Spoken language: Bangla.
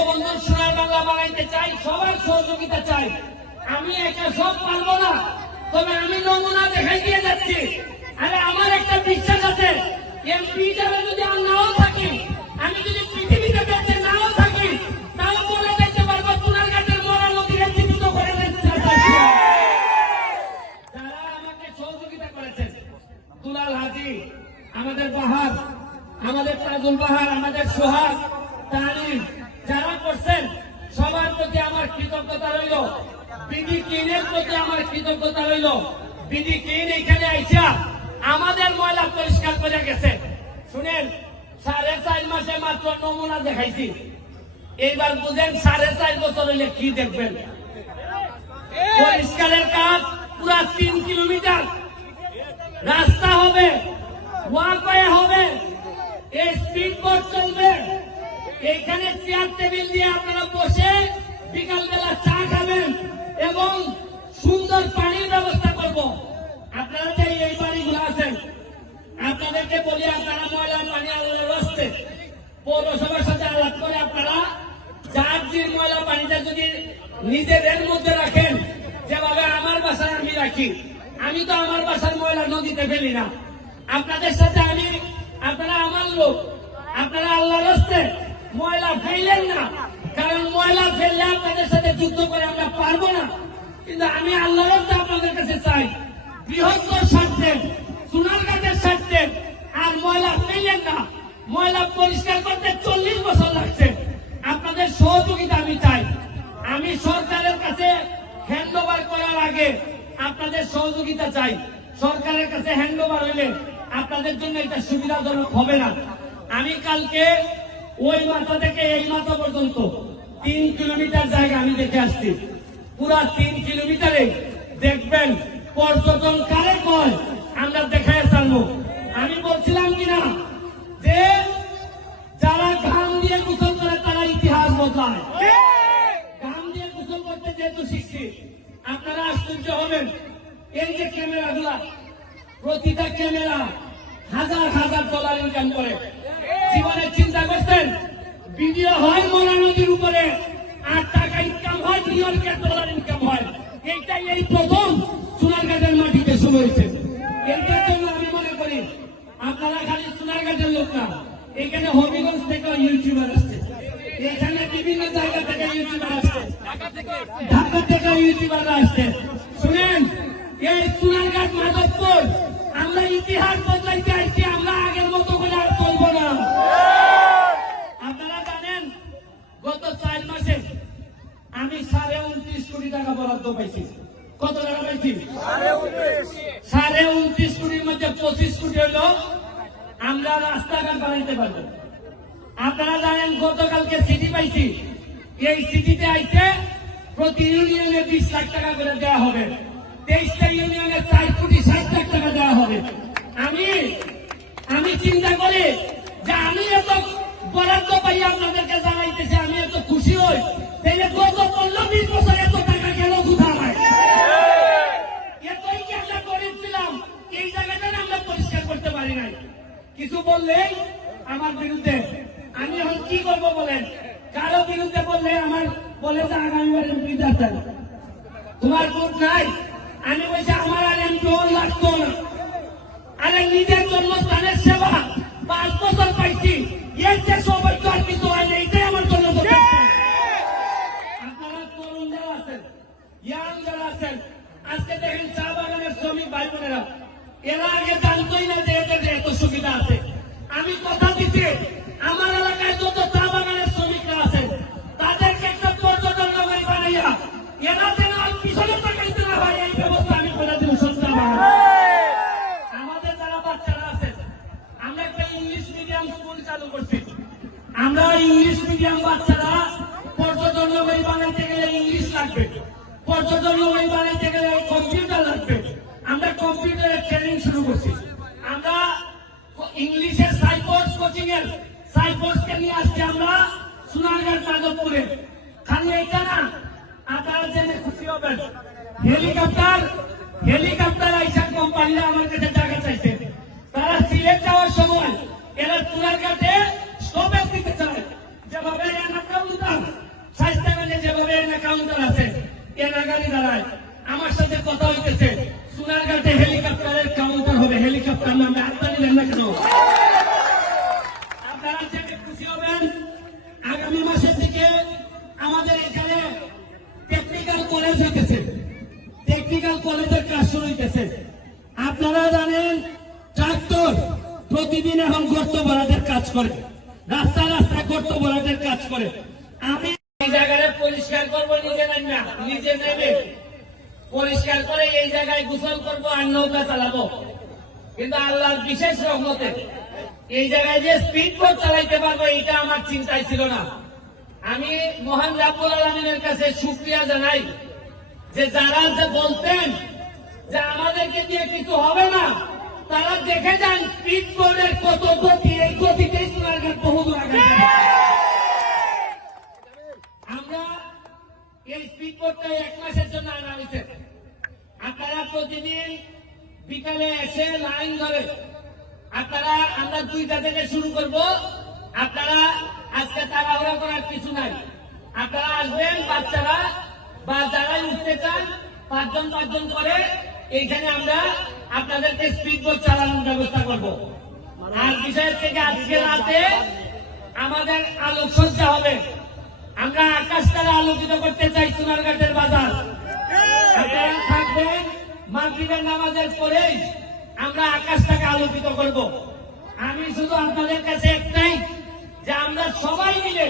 বঙ্গবন্ধুর সোনার বাংলা বানাইতে চাই, সবার সহযোগিতা চাই। আমি একা সব পারবো না, তবে আমি নমুনা দেখাই দিয়ে যাচ্ছি। আরে আমার একটা বিশ্বাস আছে, এমপি যারা যদি আর নাও থাকি, আমি যদি পৃথিবীতে বেঁচে নাও থাকি, তাও বলে দিতে পারবো সোনারঘাটের মরা নদীকে জীবিত করে দিতে। যারা আমাকে সহযোগিতা করেছেন, দুলাল হাজি, আমাদের বাহার, আমাদের তাজুল বাহার, আমাদের সোহাগ, তালিম, যারা করছেন সবার প্রতি আমার কৃতজ্ঞতা রইল। বিডি কিনের প্রতি আমার কৃতজ্ঞতা রইল। বিডি কিন এখানে আইসা আমাদের ময়লা পরিষ্কার করে গেছে। শুনেন, 4.5 মাসে মাত্র নমুনা দেখাইছি। এইবার বুঝেন 4.5 বছর হইলে কি দেখবেন। পরিষ্কারের কাজ পুরা 3 কিলোমিটার রাস্তা হবে, ওয়াকওয়ে হবে, স্পিড বোট চলবে। এইখানে চেয়ার টেবিল দিয়ে আপনারা বসে বিকালবেলা চা খাবেন এবং সুন্দর পানির ব্যবস্থা করব। আপনারা যে এই বাড়িগুলো আছেন, আপনাদেরকে বলি, আপনারা ময়লার পানি আল্লাহর রাস্তে পৌরসভার সাথে আলাপ করে আপনারা যার যে ময়লা পানিটা যদি নিজেদের মধ্যে রাখেন, যেভাবে আমার বাসায় আমি রাখি। আমি তো আমার বাসার ময়লা নদীতে ফেলি না। আপনাদের সাথে আমি, আপনারা আমার লোক, আপনারা আল্লাহর রাস্তে ময়লা ফেললেন না, কারণ ময়লা ফেললে আপনাদের সাথে যুদ্ধ করে আমরা পারবো না। কিন্তু আমি আল্লাহর রাস্তে আপনাদের কাছে চাই, বৃহত্তর স্বার্থে, সোনারঘাটের স্বার্থে আর ময়লা ফেললেন না। ময়লা পরিষ্কার করতে 40 বছর লাগছে। আপনাদের সহযোগিতা আমি চাই। আমি সরকারের কাছে হ্যান্ড ওভার করার আগে আপনাদের সহযোগিতা চাই। সরকারের কাছে হ্যান্ড ওভার হইলে আপনাদের জন্য এটা সুবিধাজনক হবে না। আমি কালকে ওই মাথা থেকে এই মাথা পর্যন্ত 3 কিলোমিটার জায়গা আমি দেখে আসছি। পুরা 3 কিলোমিটারে দেখবেন পর্যটন কারে কয় আমরা দেখায় চালবো। আমি বলছিলাম কিনা যে যারা ঘাম দিয়ে গোসল করে তারা ইতিহাস বদলায়। ঘাম দিয়ে গোসল করতে যেহেতু শিখছি, আপনারা আশ্চর্য হবেন। এই যে ক্যামেরাগুলা, প্রতিটা ক্যামেরা হাজার হাজার ডলার ইনকাম করে। জীবনে চিন্তা করছেন, ভিডিও হয় মরা নদীর উপরে, 8 টাকা ইনকাম হয়, $2 ইনকাম হয়। এইটাই এই প্রথম সোনারঘাটের মাটিতে শুরু হয়েছে। এইটার জন্য আমি মনে করি আপনারা খালি সোনারঘাটের লোক না, এখানে হবিগঞ্জ থেকে ইউটিউবার আসছে, এখানে বিভিন্ন জায়গা থেকে ইউটিউবার আসছে, ঢাকা থেকে ইউটিউবার আসছে। শুনেন, এই সোনারঘাট মাধবপুর আমরা ইতিহাস বদলাইতে আসছি। আমরা আগের মতো করে আর চলবো না। আপনারা জানেন, গত 4 মাসে আমি 29.5 কোটি টাকা বরাদ্দ পাইছি। কত টাকা পাইছি? 29.5 কোটির মধ্যে 25 কোটি হলো আমরা রাস্তাঘাট বানাইতে পারবো। আপনারা জানেন, গতকালকে সিটি পাইছি। এই সিটিতে আইছে প্রতি ইউনিয়নে 20 লাখ টাকা করে দেওয়া হবে। 23টা ইউনিয়নে 4 কোটি 60 লাখ টাকা দেওয়া হবে। আমি চিন্তা করি যে আমি এত বরাদ্দ পাই আপনাদেরকে জানাইতেছি, আমি এত খুশি হই। তাইলে গত 15-20 বছর এত টাকা গেল কোথায়? এতই কি আমরা গরিব ছিলাম? এই জায়গাটা আমরা পরিষ্কার করতে পারি নাই। কিছু বললেই আমার বিরুদ্ধে, আমি এখন কি করবো বলেন? কারো বিরুদ্ধে বললে আমার বলে যে আগামীবার এমপি দাঁড়ান, তোমার ভোট নাই। আমি বলছি আমার আর এমপি লাগতো না। আরে নিজের জন্মস্থানের সেবা 5 বছর পাইছি, এর যে সৌভাগ্য আর কিছু হয় না। এইটাই আমার জন্য। আপনারা তরুণ যারা আছেন, ইয়াং যারা আছেন, আজকে দেখেন চা বাগানের শ্রমিক ভাই বোনেরা, এরা আগে জানতোই না যে এদের এত সুবিধা আছে। আমি কথা দিচ্ছি, আমার এলাকায় যত চা বাগানের শ্রমিকরা আছেন তাদেরকে একটা পর্যটন নগরী বানাইয়া এরা যেন আর পিছনে তাকাইতে না হয়, এই ব্যবস্থা আমি করে দিব। আমাদের যারা বাচ্চারা আছেন, আমরা একটা ইংলিশ মিডিয়াম স্কুল চালু করছি। আমরা ইংলিশ মিডিয়াম বাচ্চারা পর্যটন নগরী বানাইতে গেলে ইংলিশ লাগবে, পর্যটন নগরী বানাইতে গেলে কম্পিউটার লাগবে। আমরা কম্পিউটারের ট্রেনিং শুরু করছি। আমরা ইংলিশের সাইকোর্স কোচিং এর সাইকোর্সকে নিয়ে আসছি আমরা সোনারঘাট মাধবপুরে। খালি এইটা না, আপনারা জেনে খুশি হবেন, হেলিকপ্টার আইসা কোম্পানিরা আমার কাছে টাকা চাইছে। তারা সিলেট যাওয়ার সময় এরা সোনারঘাটে স্টপেজ দিতে চায়, যেভাবে করে, রাস্তা রাস্তা গর্ত ভরাটের কাজ করে। আমি এই জায়গায় পরিষ্কার করবো, নিজে নেবে পরিষ্কার করে এই জায়গায় গোসল করবো আর নৌকা চালাবো। কিন্তু আল্লাহর বিশেষ রহমতে এই জায়গায় যে স্পিড বোট চালাইতে পারবো এটা আমার চিন্তায় ছিল না। আমি মহান রাব্বুল আলামিনের কাছে শুকরিয়া জানাই যে যারা যে বলতেন যে আমাদেরকে দিয়ে কিছু হবে না, তারা দেখে যান স্পিড বোটের কত গতি, এই গতিতেই সোনারঘাট বহুদূর আগে। আমরা এই স্পিড বোটটা 1 মাসের জন্য আনা হয়েছে। আপনারা প্রতিদিন বিকালে এসে লাইন ধরে আপনারা, আমরা 2টা থেকে শুরু করব। আপনারা আজকে তাড়াহুড়া করার কিছু নাই, আপনারা আসবেন, বাচ্চারা বা যারাই উঠতে চান 5 জন করে এইখানে আমরা আপনাদেরকে স্পিড বোট চালানোর ব্যবস্থা করব। আর বিষয় থেকে আজকে রাতে আমাদের আলোকসজ্জা হবে। আমরা আকাশটাকে আলোকিত করতে চাই সোনারঘাটের বাজার। আপনারা থাকবেন, মাগরিবের নামাজের পরেই আমরা আকাশটাকে আলোকিত করব। আমি শুধু আপনাদের কাছে একটাই, যে আমরা সবাই মিলে